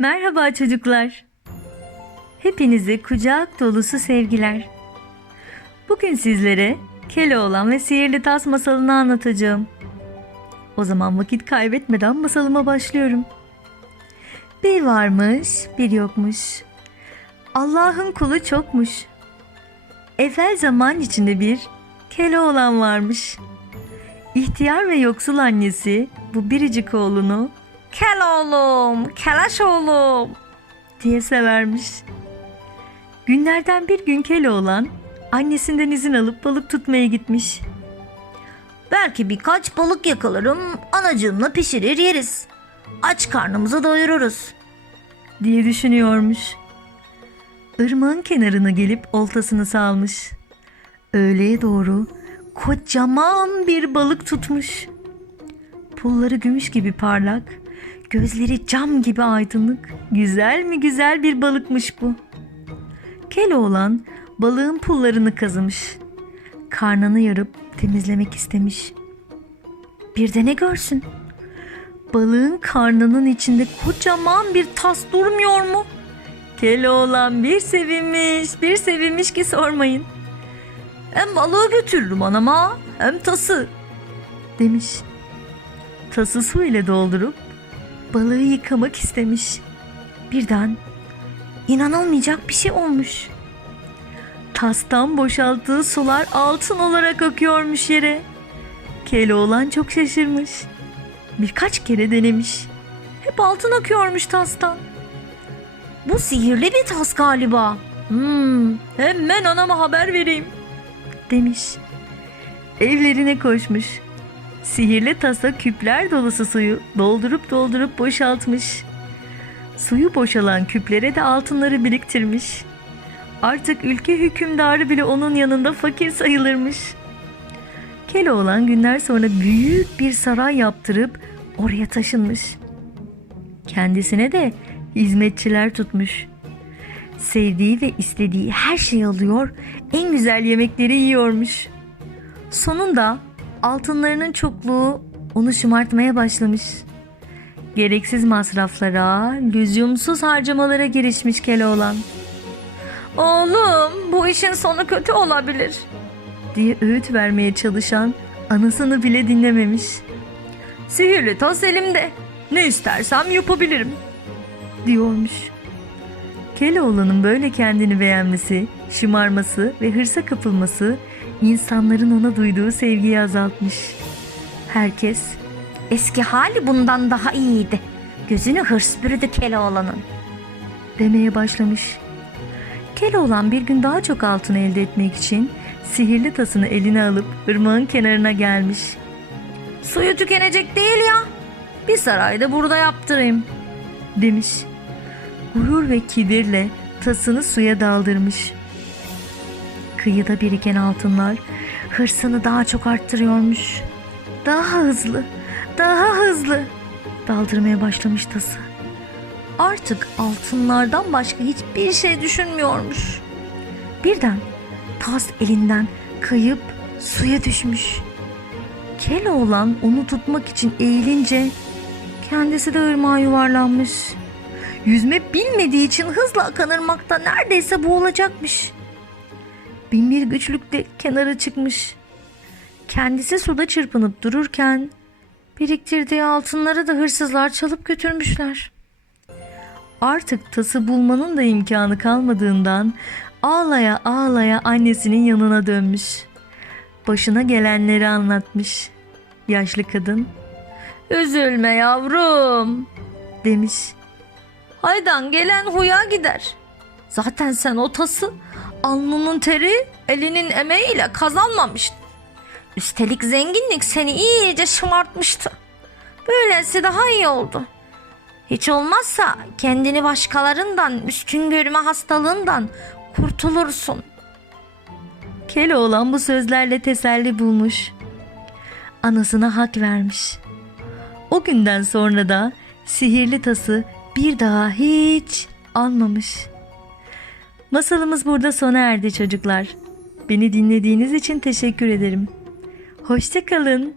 Merhaba çocuklar. Hepinize kucak dolusu sevgiler. Bugün sizlere Keloğlan ve Sihirli Tas masalını anlatacağım. O zaman vakit kaybetmeden masalıma başlıyorum. Bir varmış, bir yokmuş. Allah'ın kulu çokmuş. Evvel zaman içinde bir Keloğlan varmış. İhtiyar ve yoksul annesi bu biricik oğlunu Kel oğlum, kelaş oğlum diye severmiş. Günlerden bir gün Keloğlan annesinden izin alıp balık tutmaya gitmiş. Belki birkaç balık yakalarım, anacığımla pişirir yeriz. Aç karnımızı doyururuz. diye düşünüyormuş. Irmağın kenarına gelip oltasını salmış. Öğleye doğru kocaman bir balık tutmuş. Pulları gümüş gibi parlak, gözleri cam gibi aydınlık, güzel mi güzel bir balıkmış bu. Keloğlan balığın pullarını kazımış. Karnını yarıp temizlemek istemiş. Bir de ne görsün? Balığın karnının içinde kocaman bir tas durmuyor mu? Keloğlan bir sevinmiş, bir sevinmiş ki sormayın. Hem balığı götürürüm anama, hem tası demiş. Tası su ile doldurup balığı yıkamak istemiş. Birden inanılmayacak bir şey olmuş. Tastan boşalttığı sular altın olarak akıyormuş yere. Keloğlan çok şaşırmış. Birkaç kere denemiş. Hep altın akıyormuş tastan. Bu sihirli bir tas galiba. Hmm, hemen anama haber vereyim demiş. Evlerine koşmuş. Sihirli tasa küpler dolusu suyu doldurup doldurup boşaltmış. Suyu boşalan küplere de altınları biriktirmiş. Artık ülke hükümdarı bile onun yanında fakir sayılırmış. Keloğlan günler sonra büyük bir saray yaptırıp oraya taşınmış. Kendisine de hizmetçiler tutmuş. Sevdiği ve istediği her şeyi alıyor, en güzel yemekleri yiyormuş. Sonunda altınlarının çokluğu onu şımartmaya başlamış. Gereksiz masraflara, lüzumsuz harcamalara girişmiş Keloğlan. Oğlum bu işin sonu kötü olabilir diye öğüt vermeye çalışan anasını bile dinlememiş. Sihirli tas elimde. Ne istersem yapabilirim diyormuş. Keloğlan'ın böyle kendini beğenmesi, şımarması ve hırsa kapılması insanların ona duyduğu sevgiyi azaltmış. Herkes Eski hali bundan daha iyiydi. Gözünü hırs bürüdü Keloğlan'ın. demeye başlamış. Keloğlan bir gün daha çok altın elde etmek için sihirli tasını eline alıp ırmağın kenarına gelmiş. Suyu tükenecek değil ya. Bir sarayda burada yaptırayım. demiş. Gurur ve kibirle tasını suya daldırmış. Kıyıda biriken altınlar hırsını daha çok arttırıyormuş. Daha hızlı, daha hızlı daldırmaya başlamış tası. Artık altınlardan başka hiçbir şey düşünmüyormuş. Birden tas elinden kayıp suya düşmüş. Keloğlan onu tutmak için eğilince kendisi de ırmağa yuvarlanmış. Yüzme bilmediği için hızla akan ırmakta neredeyse boğulacakmış. Binbir güçlükle kenara çıkmış. Kendisi suda çırpınıp dururken biriktirdiği altınları da hırsızlar çalıp götürmüşler. Artık tası bulmanın da imkanı kalmadığından ağlaya ağlaya annesinin yanına dönmüş. Başına gelenleri anlatmış. Yaşlı kadın "Üzülme yavrum." demiş. Haydan gelen huya gider. Zaten sen o tası alnının teri elinin emeğiyle kazanmamıştın. Üstelik zenginlik seni iyice şımartmıştı. Böylesi daha iyi oldu. Hiç olmazsa kendini başkalarından üstün görme hastalığından kurtulursun. Keloğlan bu sözlerle teselli bulmuş. Anasına hak vermiş. O günden sonra da sihirli tası bir daha hiç almamış. Masalımız burada sona erdi çocuklar. Beni dinlediğiniz için teşekkür ederim. Hoşçakalın.